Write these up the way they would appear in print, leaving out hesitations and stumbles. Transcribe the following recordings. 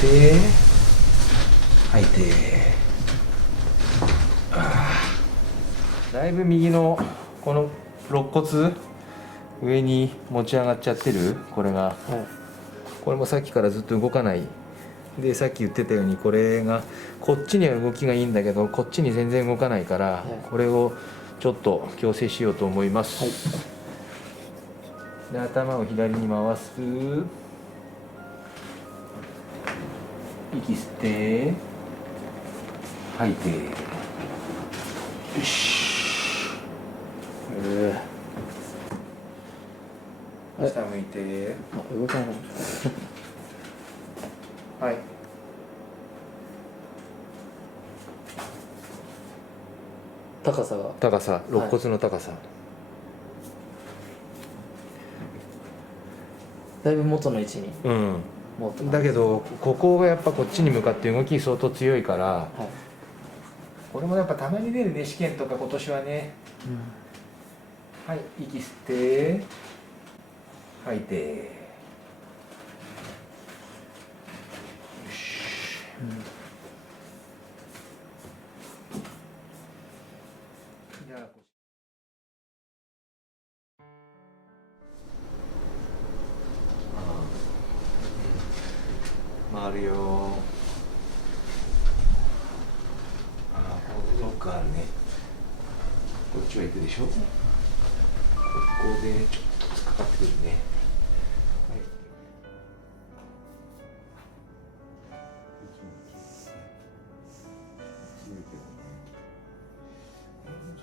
て吐いて。だいぶ右のこの肋骨上に持ち上がっちゃってる。これが、はい、これもさっきからずっと動かないで、さっき言ってたようにこれがこっちには動きがいいんだけどこっちに全然動かないから、はい、これをちょっと矯正しようと思います、はい、で頭を左に回す。息吸って吐いて。よし。下向いて。あ、動かない。はい。高さが。高さ、肋骨の高さ、だいぶ元の位置にうん持ってます。だけどここがやっぱこっちに向かって動き相当強いから、はい、これもやっぱたまに出るね、試験とか今年はね。はい、息吸って吐いて。よし、じゃあ回るよ。ロックあるね。こっちは行くでしょ。ここでちょっと突っかかってくるね。はい。ちょ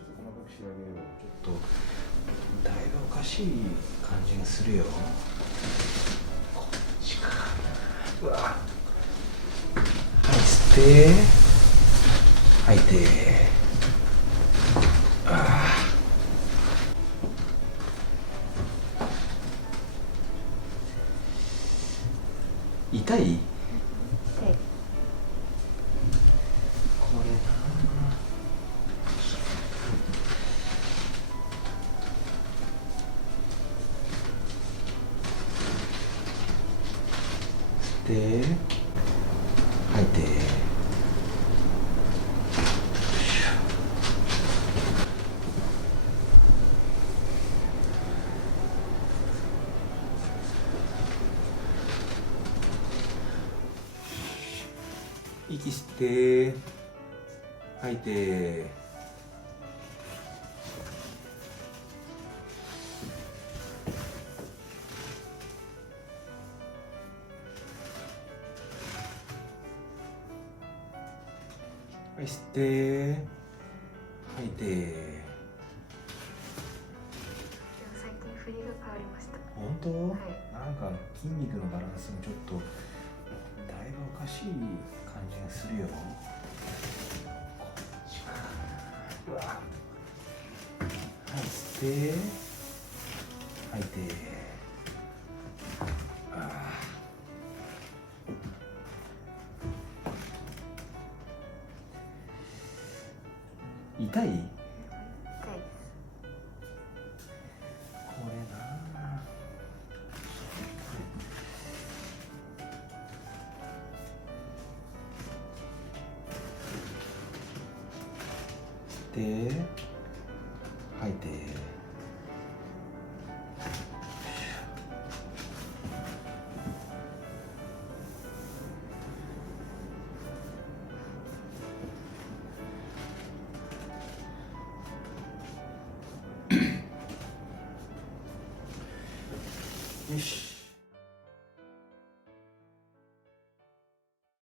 っと細かく調べよう。ちょっとだいぶおかしい感じがするよ。こっちか。うわ。はい、吸って吐いて。痛い？これな。吸って吐いて。息吸って吐いて。はい、吸って吐いて。最近振りが変わりました。本当？はい、なんか筋肉のバランスもちょっとだいぶおかしい感じがするよ。こっちか。うわ。はい、吸って吐いて。痛い？痛いです。これな。吸って吐いて。よし。